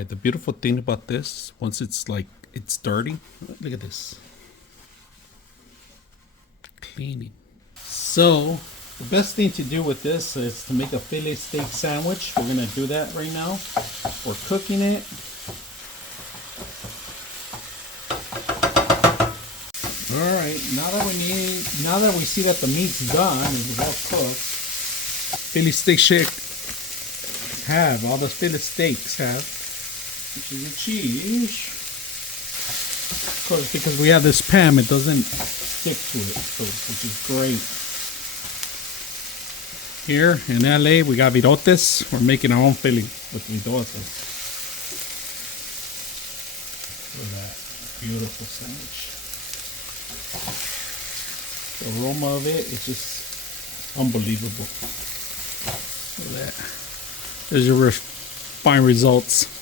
right, the beautiful thing about this, once it's like, it's dirty, look at this. Cleaning. So, the best thing to do with this is to make a filet steak sandwich. We're gonna do that right now. We're cooking it. All right, now that we see that the meat's done and it's well cooked, Philly steak shake have, all the Philly steaks have, which is the cheese. Of course, because we have this pan, it doesn't stick to it, so, which is great. Here in LA, we got virotes. We're making our own Philly with virotes. Look at that beautiful sandwich. The aroma of it is just unbelievable. Look at that. There's your fine results.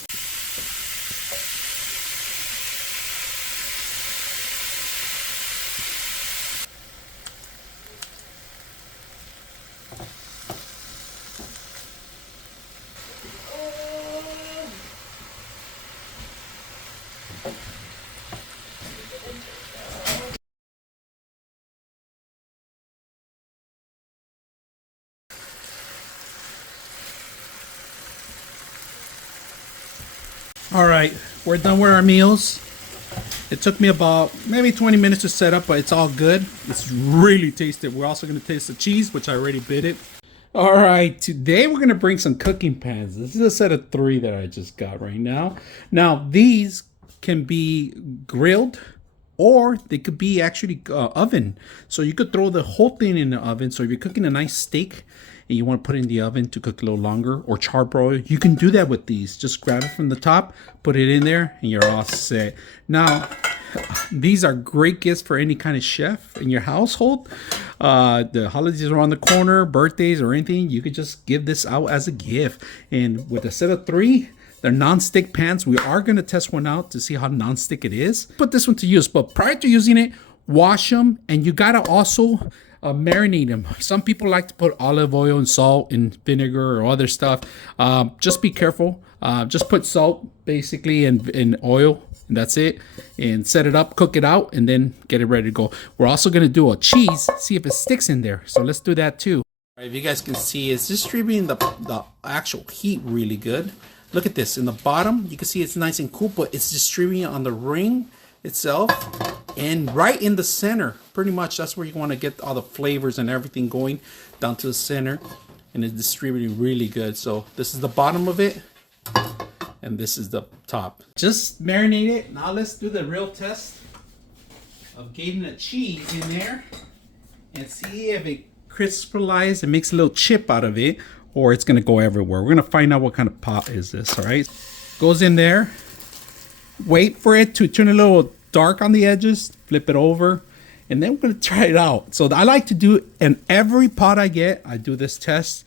All right, we're done with our meals. It took me about maybe 20 minutes to set up, but it's all good. It's really tasty. We're also going to taste the cheese, which I already bit it. All right, today we're going to bring some cooking pans. This is a set of 3 that I just got right now. Now, these can be grilled or they could be actually oven. So you could throw the whole thing in the oven. So if you're cooking a nice steak and you want to put it in the oven to cook a little longer, or charbroil, you can do that with these. Just grab it from the top, put it in there, and you're all set. Now, these are great gifts for any kind of chef in your household. The holidays are around the corner, birthdays or anything, you could just give this out as a gift. And with a set of 3, they're non-stick pans. We are going to test one out to see how non-stick it is. Put this one to use, but prior to using it, wash them, and you gotta also marinate them. Some people like to put olive oil and salt and vinegar or other stuff. Just be careful. Just put salt basically and oil, and that's it. And set it up, cook it out, and then get it ready to go. We're also gonna do a cheese, see if it sticks in there. So let's do that too. All right, if you guys can see, it's distributing the actual heat really good. Look at this in the bottom. You can see it's nice and cool, but it's distributing on the ring itself and right in the center. Pretty much that's where you want to get all the flavors and everything going down to the center, and it's distributing really good. So this is the bottom of it and this is the top. Just marinate it. Now let's do the real test of getting the cheese in there and see if it crystallizes and makes a little chip out of it, or it's gonna go everywhere. We're gonna find out what kind of pot is this. All right, goes in there. Wait for it to turn a little dark on the edges, flip it over, and then we're going to try it out. So I like to do, in every pot I get, I do this test.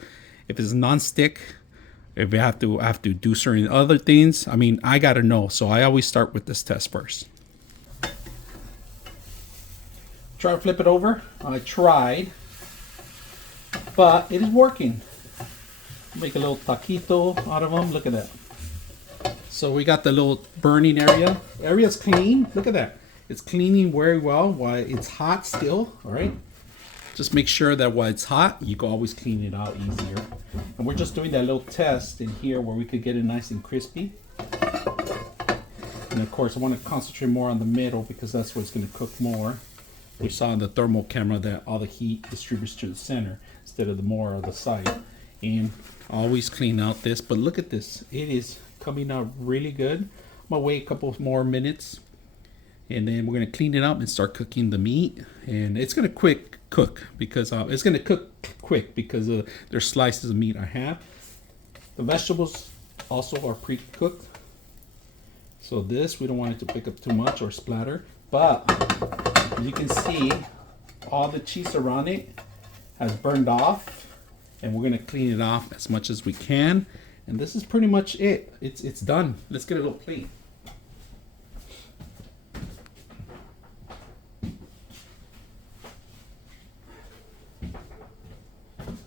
If it's non-stick, if I have to do certain other things, I mean, I got to know. So I always start with this test first. Try to flip it over. I tried, but it is working. Make a little taquito out of them. Look at that. So we got the little burning area. Area's clean. Look at that. It's cleaning very well while it's hot still. All right. Just make sure that while it's hot, you can always clean it out easier. And we're just doing that little test in here where we could get it nice and crispy. And of course, I want to concentrate more on the middle because that's where it's going to cook more. We saw in the thermal camera that all the heat distributes to the center instead of the more on the side. And always clean out this. But look at this. It is coming out really good. I'm gonna wait a couple more minutes and then we're gonna clean it up and start cooking the meat. And it's gonna quick cook because it's gonna cook quick because there's slices of meat I have. The vegetables also are pre-cooked, so this we don't want it to pick up too much or splatter. But as you can see, all the cheese around it has burned off, and we're gonna clean it off as much as we can. And this is pretty much it. It's done. Let's get a little plate.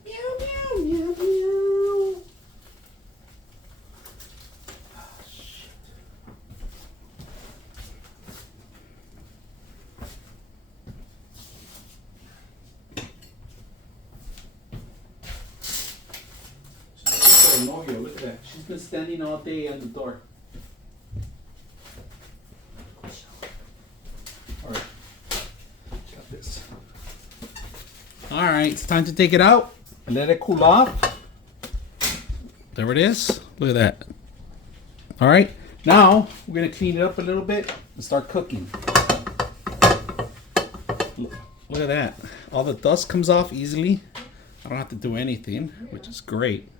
Meow, meow, meow, meow. Oh, just been standing all day at the door. All right. Got this. All right, it's time to take it out and let it cool off. There it is. Look at that. All right, now we're gonna clean it up a little bit and start cooking. Look at that. All the dust comes off easily. I don't have to do anything, which is great.